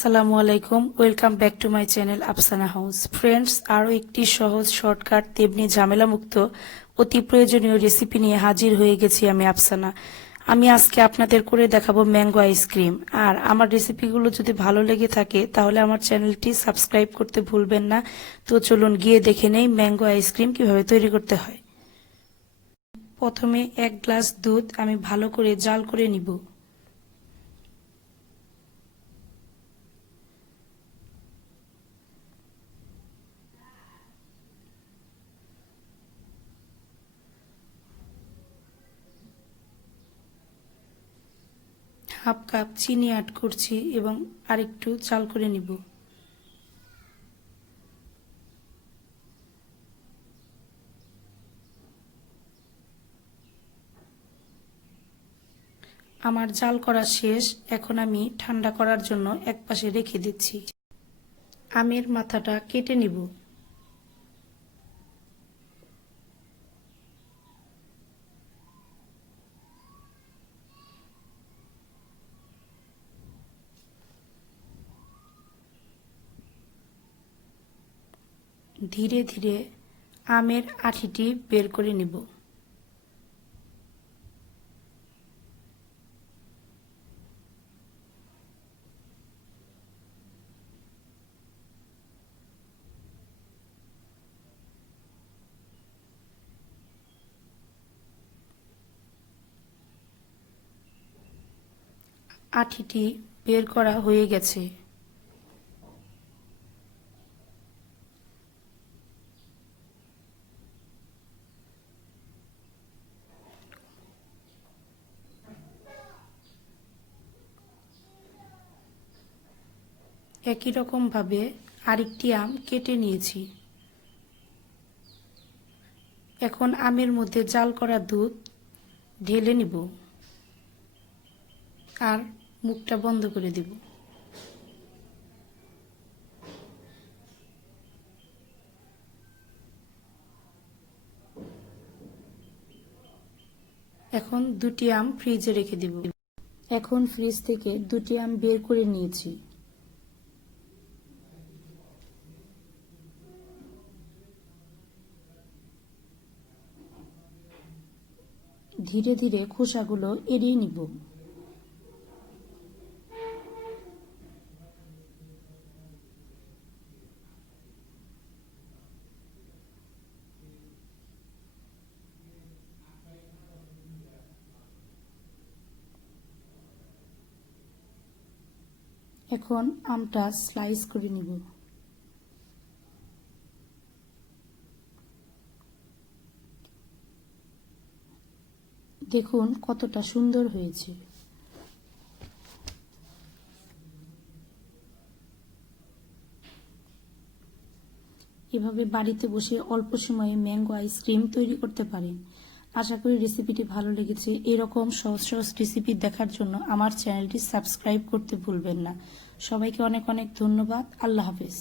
আসসালামু আলাইকুম, welcome back to my channel Afsana house. Friends, আরও একটি সহজ শর্টকাট তেমনি ঝামেলামুক্ত অতি প্রয়োজনীয় রেসিপি নিয়ে হাজির হয়ে গেছি আমি আফসানা। আমি আজকে আপনাদের করে দেখাবো ম্যাঙ্গো আইসক্রিম। আর আমার রেসিপিগুলো যদি ভালো লেগে থাকে তাহলে আমার চ্যানেলটি সাবস্ক্রাইব করতে ভুলবেন না। তো চলুন গিয়ে দেখে নেই ম্যাঙ্গো আইসক্রিম কিভাবে তৈরি করতে হয়। প্রথমে 1 গ্লাস দুধ আমি ভালো করে জাল করে নিব। হাফ কাপ চিনি অ্যাড করছি এবং আরেকটু জাল করে নিব। আমার জাল করা শেষ। এখন আমি ঠান্ডা করার জন্য একপাশে রেখে দিচ্ছি। আমের মাথাটা কেটে নিব। ধীরে ধীরে আমের আঠিটি বের করে নিব। আঠিটি বের করা হয়ে গেছে। একই রকম ভাবে আরেকটি আম কেটে নিয়েছি। এখন আমের মধ্যে জাল করা দুধ ঢেলে নিব আর মুখটা বন্ধ করে দিব। এখন দুটি আম ফ্রিজে রেখে দিব। এখন ফ্রিজ থেকে দুটি আম বের করে নিয়েছি। ধীরে ধীরে খোসাগুলো এড়িয়ে নিব। এখন আমটা স্লাইস করে নিব। দেখুন কতটা সুন্দর হয়েছে। এভাবে বাড়িতে বসে অল্প সময়ে ম্যাঙ্গো আইসক্রিম তৈরি করতে পারেন। আশা করি রেসিপিটি ভালো লেগেছে। এরকম সহজ সহজ রেসিপি দেখার জন্য আমার চ্যানেলটি সাবস্ক্রাইব করতে ভুলবেন না। সবাইকে অনেক অনেক ধন্যবাদ। আল্লাহ হাফেজ।